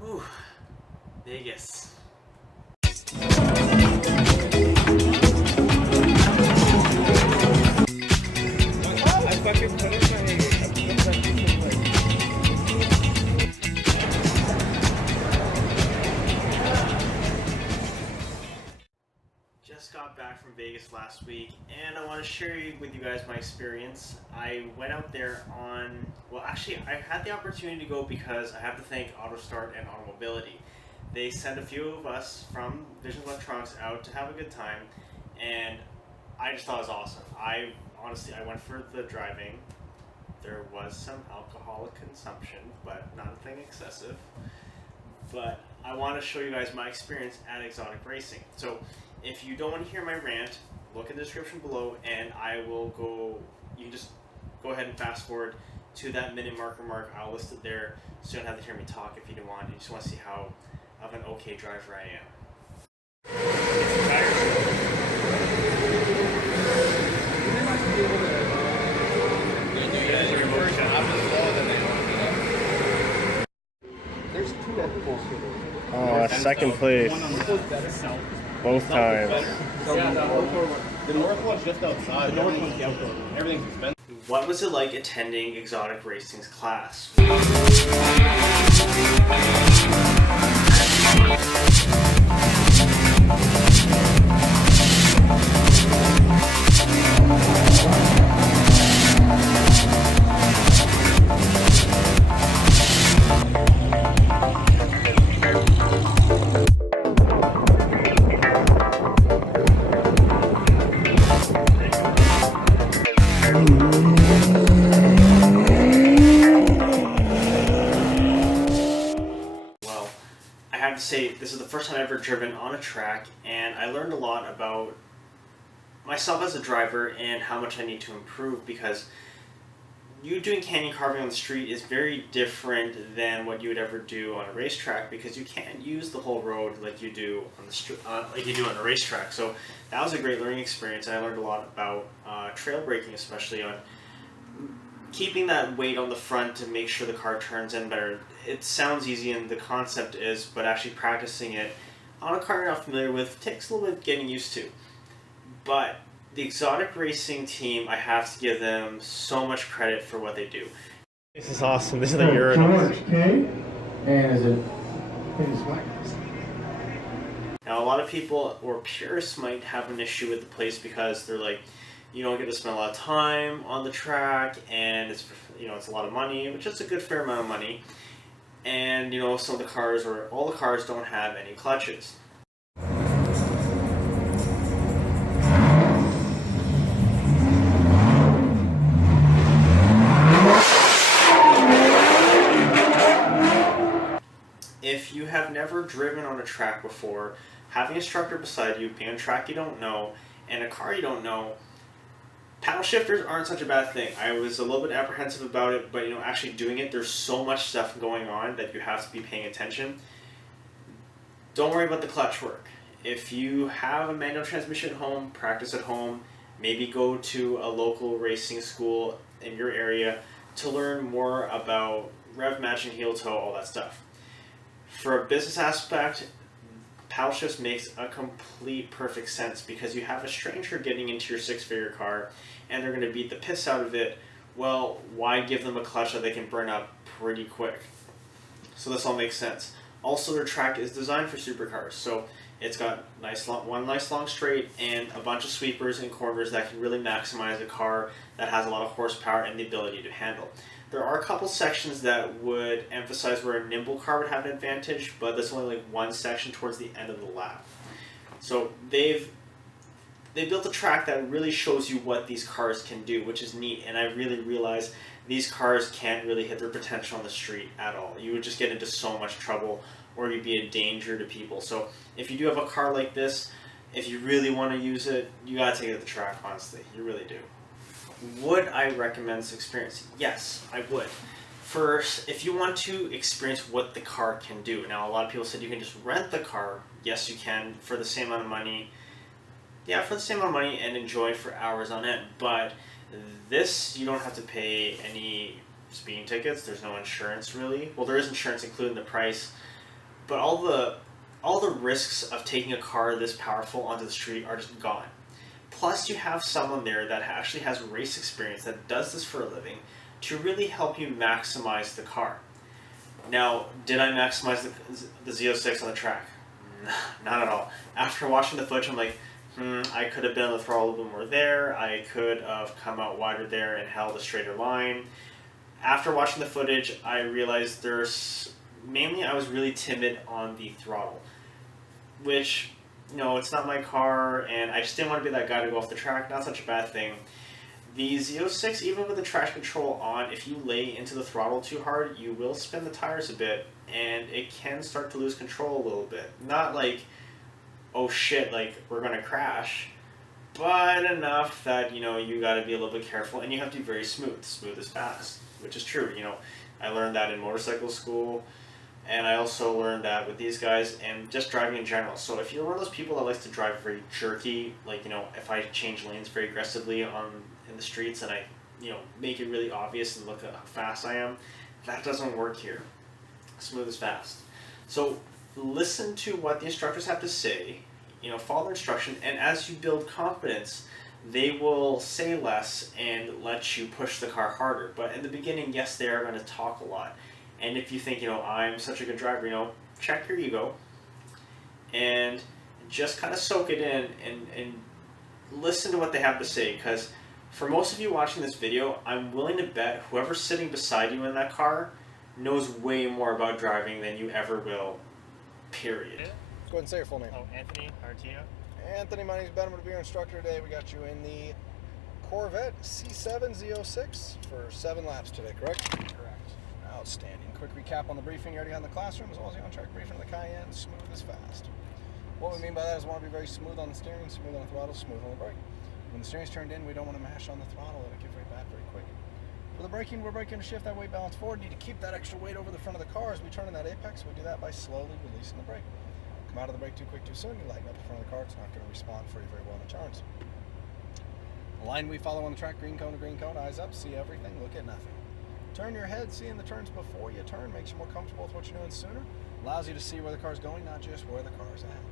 Ooh, Vegas. I fucking put up my piece of wood. Just got back from Vegas last week, and I want to share with you guys my experience. I went out there on, well, actually, I had the opportunity to go because I have to thank AutoStart and Automobility. They sent a few of us from Vision Electronics out to have a good time, and I just thought it was awesome. I went for the driving. There was some alcoholic consumption, but nothing excessive. But I want to show you guys my experience at Exotic Racing. So if you don't want to hear my rant, look in the description below, and I will go. You can just go ahead and fast forward to that minute mark. I'll list it there, so you don't have to hear me talk if you don't want. You just want to see how of an okay driver I am. There's two intervals here. Second place. Both times. The north one's just outside. The north one's outdoor. Everything's expensive. What was it like attending Exotic Racing's class? Well, I have to say, this is the first time I've ever driven on a track, and I learned a lot about myself as a driver and how much I need to improve, because you doing canyon carving on the street is very different than what you would ever do on a racetrack, because you can't use the whole road like you do on a racetrack. So that was a great learning experience, and I learned a lot about trail braking, especially on keeping that weight on the front to make sure the car turns in better. It sounds easy and the concept is, but actually practicing it on a car you're not familiar with takes a little bit getting used to. But the Exotic Racing team, I have to give them so much credit for what they do. This is awesome. This is the So, urinal. George K. And is it famous wax? Now, a lot of people or purists might have an issue with the place because they're like, you don't get to spend a lot of time on the track, and it's a lot of money, which is a good fair amount of money. And some of the cars or all the cars don't have any clutches. If you have never driven on a track before, having an instructor beside you, being on a track you don't know, and a car you don't know, paddle shifters aren't such a bad thing. I was a little bit apprehensive about it, but actually doing it, there's so much stuff going on that you have to be paying attention. Don't worry about the clutch work. If you have a manual transmission at home, practice at home, maybe go to a local racing school in your area to learn more about rev matching, heel toe, all that stuff. For a business aspect, paddle shifts makes a complete perfect sense, because you have a stranger getting into your six-figure car and they're going to beat the piss out of it. Well, why give them a clutch that they can burn up pretty quick? So this all makes sense. Also, their track is designed for supercars, so it's got one nice long straight and a bunch of sweepers and corners that can really maximize a car that has a lot of horsepower and the ability to handle. There are a couple sections that would emphasize where a nimble car would have an advantage, but there's only like one section towards the end of the lap. So they built a track that really shows you what these cars can do, which is neat. And I really realized these cars can't really hit their potential on the street at all. You would just get into so much trouble, or you'd be a danger to people. So if you do have a car like this, if you really want to use it, you gotta take it to the track, honestly. You really do. Would I recommend this experience? Yes, I would. First, if you want to experience what the car can do. Now, a lot of people said you can just rent the car. Yes, you can, for the same amount of money. Yeah, for the same amount of money, and enjoy it for hours on end. But this, you don't have to pay any speeding tickets. There's no insurance, really. Well, there is insurance included in the price. but all the risks of taking a car this powerful onto the street are just gone. Plus, you have someone there that actually has race experience, that does this for a living, to really help you maximize the car. Now, did I maximize the Z06 on the track? Not at all. After watching the footage, I'm like, I could have been on the throttle a little bit more there. I could have come out wider there and held a straighter line. After watching the footage, I realized mainly I was really timid on the throttle, which, it's not my car, and I just didn't want to be that guy to go off the track. Not such a bad thing. The Z06, even with the traction control on, if you lay into the throttle too hard, you will spin the tires a bit, and it can start to lose control a little bit. Not like, oh shit, like we're gonna crash, but enough that, you gotta be a little bit careful, and you have to be very smooth. Smooth is fast, which is true. I learned that in motorcycle school, and I also learned that with these guys, and just driving in general. So if you're one of those people that likes to drive very jerky, like, if I change lanes very aggressively in the streets and I, make it really obvious and look at how fast I am, that doesn't work here. Smooth is fast. So listen to what the instructors have to say, follow their instruction, and as you build confidence, they will say less and let you push the car harder. But in the beginning, yes, they are going to talk a lot. And if you think, I'm such a good driver, check your ego and just kind of soak it in and listen to what they have to say. Because for most of you watching this video, I'm willing to bet whoever's sitting beside you in that car knows way more about driving than you ever will, period. Let's go ahead and say your full name. Oh, Anthony Artia. Anthony, my name's Ben. I'm going to be your instructor today. We got you in the Corvette C7 Z06 for 7 laps today, correct? Correct. Outstanding. Quick recap on the briefing you already had in the classroom, as well as the on-track briefing of the Cayenne. Smooth is fast. What we mean by that is we want to be very smooth on the steering, smooth on the throttle, smooth on the brake. When the steering's turned in, we don't want to mash on the throttle. It'll get very bad very quick. For the braking, we're braking to shift that weight balance forward. Need to keep that extra weight over the front of the car as we turn in that apex. We do that by slowly releasing the brake. Come out of the brake too quick too soon, you lighten up the front of the car. It's not going to respond very well in the turns. The line we follow on the track, green cone to green cone, eyes up, see everything, look at nothing. Turn your head, seeing the turns before you turn, makes you more comfortable with what you're doing sooner. Allows you to see where the car's going, not just where the car's at.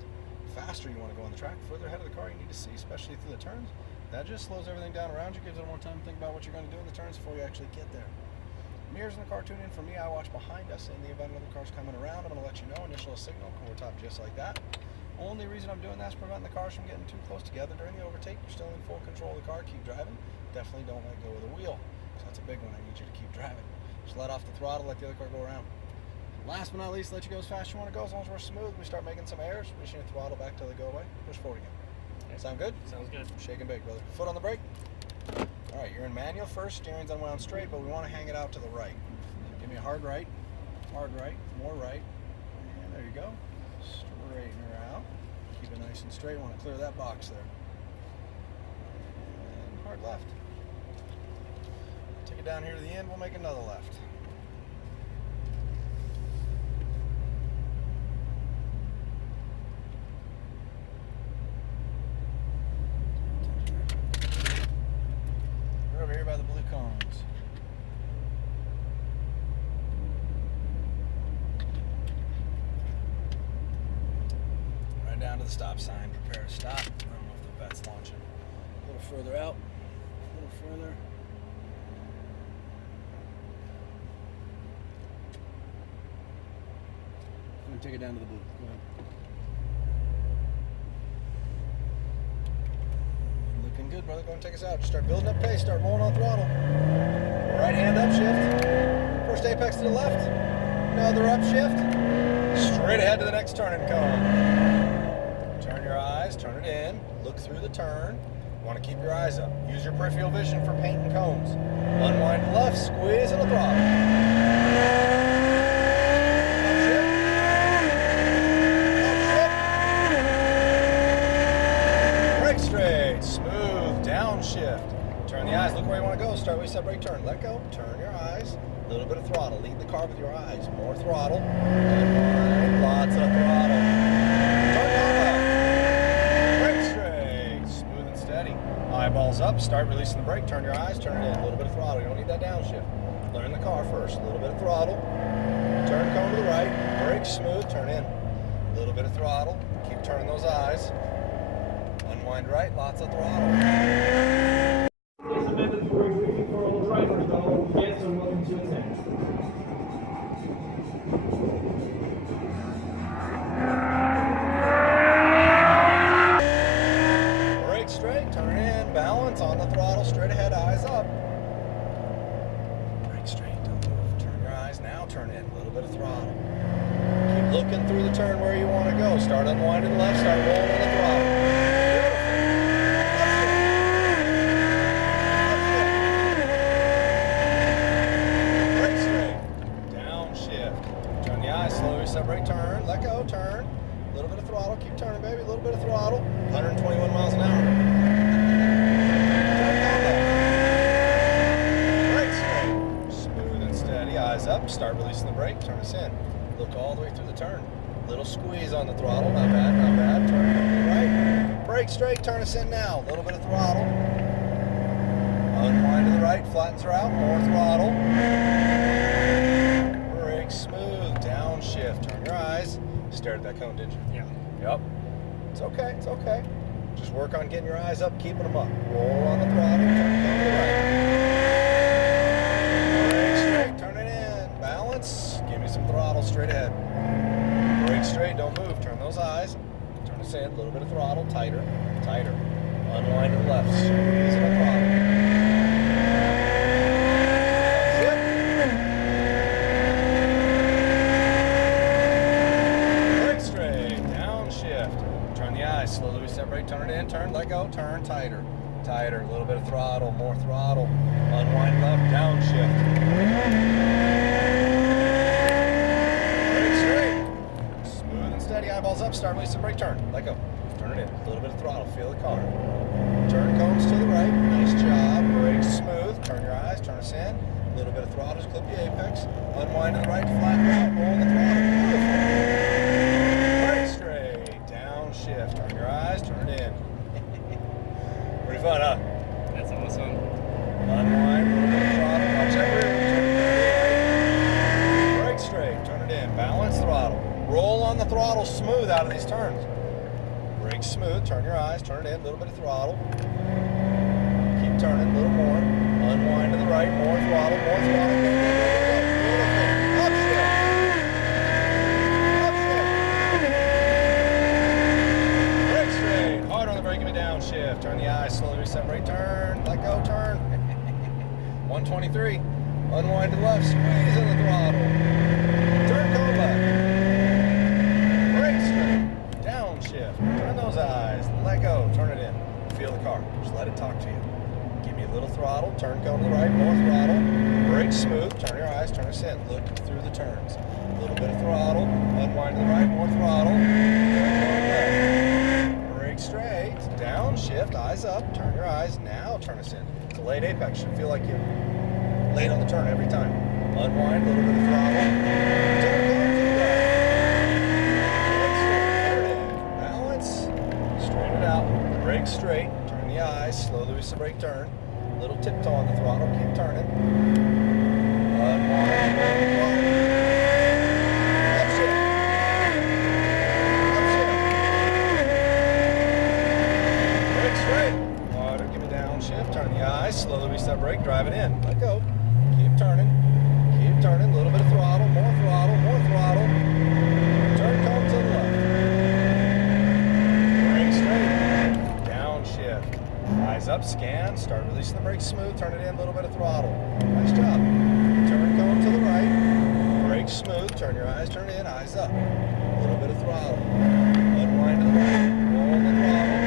Faster you want to go on the track, further ahead of the car you need to see, especially through the turns. That just slows everything down around you, gives it more time to think about what you're going to do in the turns before you actually get there. Mirrors in the car tune in for me, I watch behind us. In the event another car's coming around, I'm going to let you know, initial signal, we're top just like that. Only reason I'm doing that is preventing the cars from getting too close together during the overtake. You're still in full control of the car, keep driving. Definitely don't let go of the wheel, because that's a big one. I need you to keep driving. Just let off the throttle, let the other car go around. Last but not least, let you go as fast as you want to go. As long as we're smooth, we start making some errors, pushing your throttle back till they go away. Push forward again. Sound good? Sounds good. Shake and bake, brother. Foot on the brake. All right, you're in manual first. Steering's unwound straight, but we want to hang it out to the right. Give me a hard right, more right. And there you go. Straighten her out. Keep it nice and straight. Want to clear that box there. And hard left. Take it down here to the end. We'll make another left. We're over here by the blue cones. Right down to the stop sign. Prepare to stop. I don't know if the vet's launching. A little further out. A little further. I'm going to take it down to the blue. Go ahead. Looking good, brother. Go and take us out. Just start building up pace. Start rolling on throttle. Right hand upshift. First apex to the left. Another upshift. Straight ahead to the next turning cone. Turn your eyes. Turn it in. Look through the turn. You want to keep your eyes up. Use your peripheral vision for painting cones. Unwind to the left. Squeeze on the throttle. Straight, smooth, downshift. Turn the eyes, look where you want to go. Start with that brake turn. Let go. Turn your eyes. A little bit of throttle. Lead the car with your eyes. More throttle. And lots of throttle. Turn your left. Brake straight. Smooth and steady. Eyeballs up. Start releasing the brake. Turn your eyes. Turn it in. A little bit of throttle. You don't need that downshift. Learn the car first. A little bit of throttle. Turn cone to the right. Brake smooth, turn in. A little bit of throttle, keep turning those eyes. Unwind right, lots of throttle. Brake straight, turn in, balance on the throttle, straight ahead, eyes up. Brake straight, don't move, turn your eyes, now turn in, a little bit of throttle. Keep looking through the turn where you want to go. Start unwinding left, start rolling the throttle. Brake straight, downshift. Turn the eyes, slow reset brake, turn, let go, turn. A little bit of throttle, keep turning, baby, a little bit of throttle. 121 miles an hour. Turn down left. Brake straight, smooth and steady, eyes up, start releasing the brake, turn us in. Look all the way through the turn. Little squeeze on the throttle, not bad, not bad. Turn to the right. Brake straight, turn us in now. A little bit of throttle. Unwind to the right, flattens her out, more throttle. Brake smooth, downshift. Turn your eyes. Stared at that cone, didn't you? Yeah. Yep. It's okay, it's okay. Just work on getting your eyes up, keeping them up. Roll on the throttle, turn to the right. Brake straight, turn it in. Balance. Give me some throttle straight ahead. Brake straight, don't move. Turn those eyes. Turn us in. A little bit of throttle. Tighter. Tighter. Unwind to the left. Squeeze the throttle. That's it. Brake straight. Downshift. Turn the eyes. Slowly reset brake. Turn it in. Turn. Let go. Turn. Tighter. Tighter. A little bit of throttle. More throttle. Unwind left. Downshift. Eyeballs up, start releasing brake, turn, let go. Turn it in, a little bit of throttle, feel the car. Turn cones to the right, nice job. Brake smooth, turn your eyes, turn us in. A little bit of throttle, just clip the apex. Unwind to the right, flatten out, roll the throttle, beautiful. Brake straight, downshift, turn your eyes, turn it in. Pretty fun, huh? That's awesome. Unwind, a little bit of throttle, watch that rear, turn it in. Brake straight, turn it in, balance throttle. Roll on the throttle smooth out of these turns. Brake smooth, turn your eyes, turn it in, a little bit of throttle. Keep turning, a little more. Unwind to the right, more throttle, more throttle. Go, go, go, go, go. Beautiful. Upshift. Upshift. Brake straight, hard on the brake, give me downshift. Turn the eyes, slowly reset brake, turn, let go, turn. 123. Unwind to the left, squeeze in the throttle. Turn cone left. Turn those eyes, let go, turn it in. Feel the car, just let it talk to you. Give me a little throttle, turn cone to the right, more throttle. Brake smooth, turn your eyes, turn us in. Look through the turns. A little bit of throttle, unwind to the right, more throttle. Turn cone left. Brake straight, downshift, eyes up, turn your eyes, now turn us in. It's a late apex, should feel like you're late on the turn every time. Unwind, a little bit of throttle. Turn cone to the right. Brake straight, turn the eyes, slowly release the brake, turn. Little tiptoe on the throttle, keep turning. Unwind, upshift. Upshift. Brake straight, harder, give me downshift, turn the eyes, slowly release that brake, drive it in, let go. Keep turning, a little bit of throttle, more throttle, more throttle. Turn cone to the left. Brake straight. Eyes up, scan, start releasing the brake smooth, turn it in, a little bit of throttle. Nice job. Turn cone to the right, brake smooth, turn your eyes, turn it in, eyes up. A little bit of throttle. Unwind to the right, roll the throttle.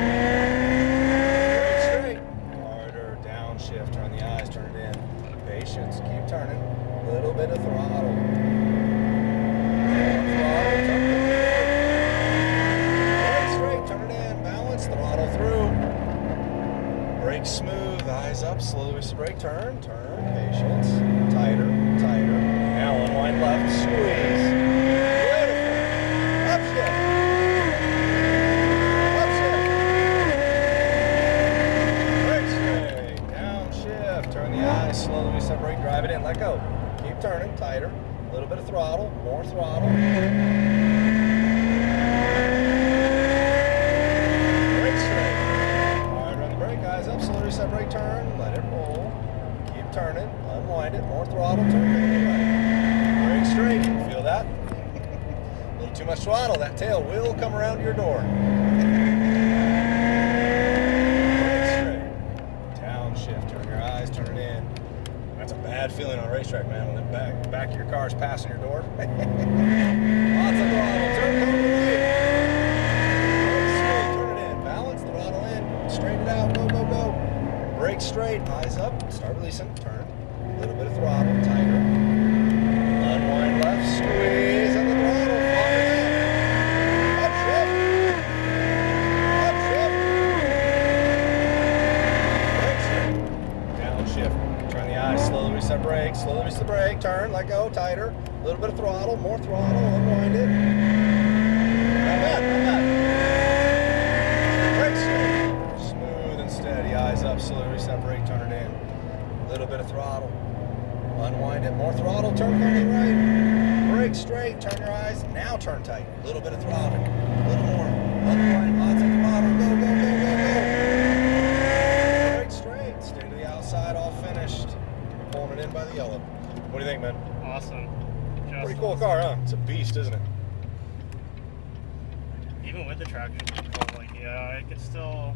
Brake straight. Harder, downshift, turn the eyes, turn it in. Patience, keep turning. A little bit of throttle. More throttle, turn it in. Brake straight, turn it in, balance, throttle through. Brake smooth, eyes up, slowly release the brake, turn, patience, tighter, tighter. Now unwind left, squeeze. Beautiful. Upshift. Upshift. Brake straight, downshift, turn the eyes, slowly release the brake, drive it in, let go. Keep turning, tighter, a little bit of throttle, more throttle. throttle, turn to the right. Brake straight, feel that? A little too much throttle, that tail will come around your door. Brake straight. Downshift, turn your eyes, turn it in. That's a bad feeling on a racetrack, man, when the back of your car is passing your door. Lots of throttle, turn to the right. Brake straight, turn it in. Balance, throttle in, straighten it out, go, go, go. Brake straight, eyes up, start releasing, turn. A little bit of throttle, tighter. Unwind left, squeeze on the throttle, fire left. Upshift. Upshift. Brake straight. Downshift. Turn the eyes, slowly release that brake, slowly release the brake, turn, let go, tighter. A little bit of throttle, more throttle, unwind it. Not bad, not bad. Brake straight. Smooth and steady, eyes up, slowly release that brake, turn it in. A little bit of throttle. Unwind it, more throttle, turn on the right. Brake straight, turn your eyes, now turn tight. A little bit of throttle, a little more. Unwind, lots of throttle, go, go, go, go, go. Brake straight, stay to the outside, all finished. We're pulling it in by the yellow. What do you think, man? Awesome. Just Pretty cool car, huh? It's a beast, isn't it? Even with the traction control, like it can still,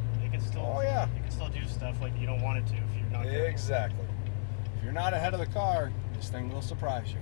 Oh, yeah. you can still do stuff like you don't want it to if you're not careful. Exactly. If you're not ahead of the car, this thing will surprise you.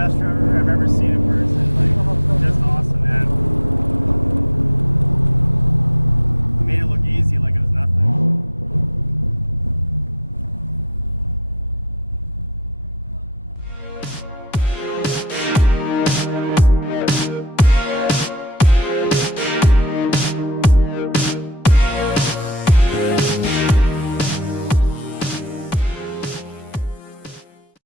best driver I've ever seen in